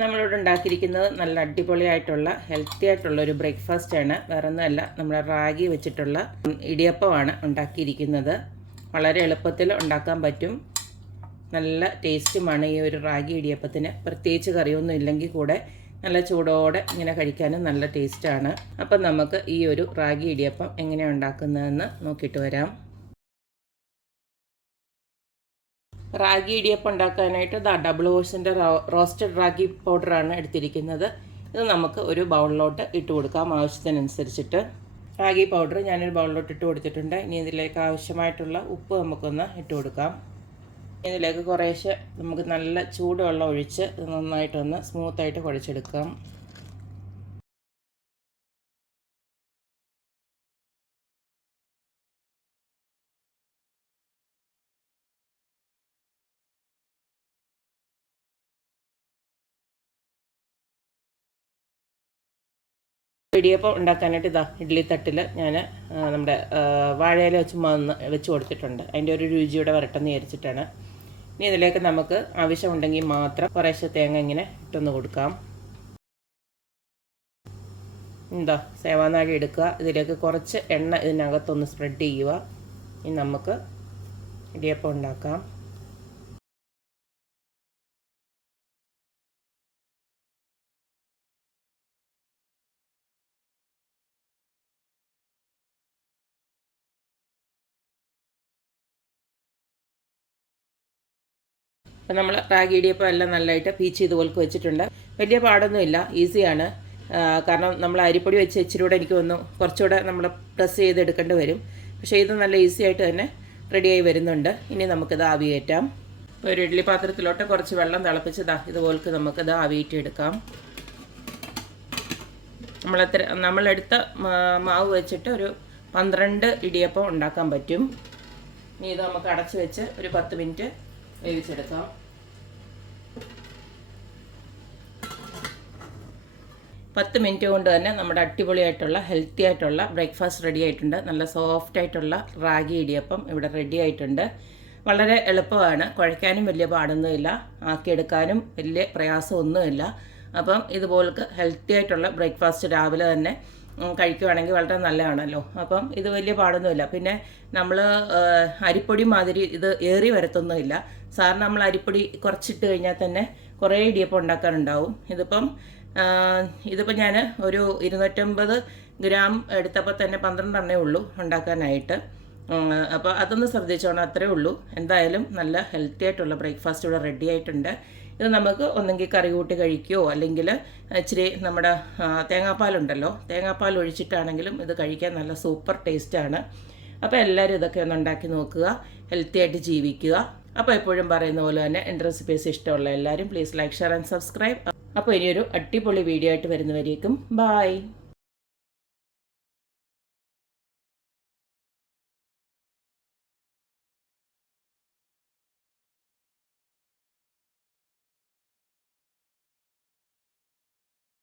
നമ്മളിവിടെ ഉണ്ടാക്കിയിരിക്കുന്നത് നല്ല അടിപൊളിയായിട്ടുള്ള ഹെൽത്തി ആയിട്ടുള്ള ഒരു ബ്രേക്ക്ഫാസ്റ്റാണ്. വേറെ ഒന്നുമല്ല, നമ്മുടെ റാഗി വെച്ചിട്ടുള്ള ഇടിയപ്പമാണ് ഉണ്ടാക്കിയിരിക്കുന്നത്. വളരെ എളുപ്പത്തിൽ ഉണ്ടാക്കാൻ പറ്റും. നല്ല ടേസ്റ്റുമാണ് ഈ ഒരു റാഗി ഇടിയപ്പത്തിന്. പ്രത്യേകിച്ച് കറിയൊന്നും ഇല്ലെങ്കിൽ കൂടെ നല്ല ചൂടോടെ ഇങ്ങനെ കഴിക്കാനും നല്ല ടേസ്റ്റാണ്. അപ്പം നമുക്ക് ഈ ഒരു റാഗി ഇടിയപ്പം എങ്ങനെയാണ് ഉണ്ടാക്കുന്നതെന്ന് നോക്കിയിട്ട് വരാം. റാഗി ഇടിയപ്പം ഉണ്ടാക്കാനായിട്ട് ഡബിൾ ഓഴ്സിൻ്റെ റോസ്റ്റഡ് റാഗി പൗഡറാണ് എടുത്തിരിക്കുന്നത്. ഇത് നമുക്ക് ഒരു ബൗളിലോട്ട് ഇട്ട് കൊടുക്കാം ആവശ്യത്തിനനുസരിച്ചിട്ട്. റാഗി പൗഡർ ഞാനൊരു ബൗളിലോട്ട് ഇട്ട് കൊടുത്തിട്ടുണ്ട്. ഇനി ഇതിലേക്ക് ആവശ്യമായിട്ടുള്ള ഉപ്പ് നമുക്കൊന്ന് ഇട്ട് കൊടുക്കാം. ഇതിലേക്ക് കുറേശ്ശെ നമുക്ക് നല്ല ചൂടുവെള്ളം ഒഴിച്ച് നന്നായിട്ടൊന്ന് സ്മൂത്തായിട്ട് കുഴച്ചെടുക്കാം. ഇടിയപ്പം ഉണ്ടാക്കാനായിട്ട് ഇഡ്ഡലി തട്ടിൽ ഞാൻ നമ്മുടെ വാഴയില വെച്ച് കൊടുത്തിട്ടുണ്ട്. അതിൻ്റെ ഒരു രുചിയുടെ വരട്ടെന്ന് വിചാരിച്ചിട്ടാണ്. ഇനി ഇതിലേക്ക് നമുക്ക് ആവശ്യമുണ്ടെങ്കിൽ മാത്രം കുറേശ്ശെ തേങ്ങ ഇങ്ങനെ ഇട്ടൊന്ന് കൊടുക്കാം. സേവാനാഴി എടുക്കുക. ഇതിലേക്ക് കുറച്ച് എണ്ണ ഇതിനകത്തൊന്ന് സ്പ്രെഡ് ചെയ്യുക. ഇനി നമുക്ക് ഇടിയപ്പം ഉണ്ടാക്കാം. അപ്പം നമ്മൾ റാഗി ഇടിയപ്പം എല്ലാം നല്ലതായിട്ട് പീച്ച് ഇതുപോലെ വെച്ചിട്ടുണ്ട്. വലിയ പാടൊന്നുമില്ല, ഈസിയാണ്. കാരണം നമ്മൾ അരിപ്പൊടി വെച്ച് ഇച്ചിരി കൂടെ എനിക്ക് തോന്നുന്നു കുറച്ചുകൂടെ നമ്മൾ പ്രസ് ചെയ്തെടുക്കേണ്ടി വരും. പക്ഷേ ഇത് നല്ല ഈസി ആയിട്ട് തന്നെ റെഡിയായി വരുന്നുണ്ട്. ഇനി നമുക്കിത് ആവി കയറ്റാം. ഒരു ഇഡ്ഡലി പാത്രത്തിലോട്ട് കുറച്ച് വെള്ളം തിളപ്പിച്ച് ഇതുപോലെ നമുക്കിത് ആവിയിട്ട് എടുക്കാം. നമ്മളെടുത്ത മാവ് വെച്ചിട്ട് ഒരു 12 ഇടിയപ്പം ഉണ്ടാക്കാൻ പറ്റും. ഇനി ഇത് നമുക്ക് അടച്ച് വെച്ച് ഒരു 10 മിനിറ്റ് വേവിച്ചെടുക്കാം. 10 മിനിറ്റ് കൊണ്ട് തന്നെ നമ്മുടെ അടിപൊളിയായിട്ടുള്ള ഹെൽത്തി ആയിട്ടുള്ള ബ്രേക്ക്ഫാസ്റ്റ് റെഡി ആയിട്ടുണ്ട്. നല്ല സോഫ്റ്റ് ആയിട്ടുള്ള റാഗി ഇടിയപ്പം ഇവിടെ റെഡി ആയിട്ടുണ്ട്. വളരെ എളുപ്പമാണ്. കുഴയ്ക്കാനും വലിയ പാടൊന്നുമില്ല, ആക്കിയെടുക്കാനും വലിയ പ്രയാസമൊന്നുമില്ല. അപ്പം ഇതുപോലൊക്കെ ഹെൽത്തി ആയിട്ടുള്ള ബ്രേക്ക്ഫാസ്റ്റ് രാവിലെ തന്നെ കഴിക്കുകയാണെങ്കിൽ വളരെ നല്ലതാണല്ലോ. അപ്പം ഇത് വലിയ പാടൊന്നുമില്ല. പിന്നെ നമ്മൾ അരിപ്പൊടി മാതിരി ഇത് ഏറി വരത്തൊന്നുമില്ല. സാറിന് നമ്മൾ അരിപ്പൊടി കുറച്ചിട്ട് കഴിഞ്ഞാൽ തന്നെ കുറേ ഇടിയപ്പം ഉണ്ടാക്കാനുണ്ടാവും. ഇതിപ്പം ഞാൻ ഒരു 250 ഗ്രാം എടുത്തപ്പോൾ തന്നെ 12 എണ്ണേ ഉള്ളൂ ഉണ്ടാക്കാനായിട്ട്. അപ്പോൾ അതൊന്ന് ശ്രദ്ധിച്ചോണം, അത്രേ ഉള്ളൂ. എന്തായാലും നല്ല ഹെൽത്തി ആയിട്ടുള്ള ബ്രേക്ക്ഫാസ്റ്റ് ഇവിടെ റെഡി ആയിട്ടുണ്ട്. ഇത് നമുക്ക് ഒന്നെങ്കിൽ കറി കൂട്ടി കഴിക്കുകയോ അല്ലെങ്കിൽ ഇച്ചിരി നമ്മുടെ തേങ്ങാപ്പാലുണ്ടല്ലോ, തേങ്ങാപ്പാൽ ഒഴിച്ചിട്ടാണെങ്കിലും ഇത് കഴിക്കാൻ നല്ല സൂപ്പർ ടേസ്റ്റാണ്. അപ്പോൾ എല്ലാവരും ഇതൊക്കെ ഒന്ന് ഉണ്ടാക്കി നോക്കുക, ഹെൽത്തി ആയിട്ട് ജീവിക്കുക. അപ്പോൾ എപ്പോഴും പറയുന്ന പോലെ തന്നെ എൻ്റെ റെസിപ്പീസ് ഇഷ്ടമുള്ള എല്ലാവരും please like, share and subscribe. അപ്പോൾ ഇനിയൊരു അടിപൊളി വീഡിയോ ആയിട്ട് വരുന്നവരേക്കും ബായ്.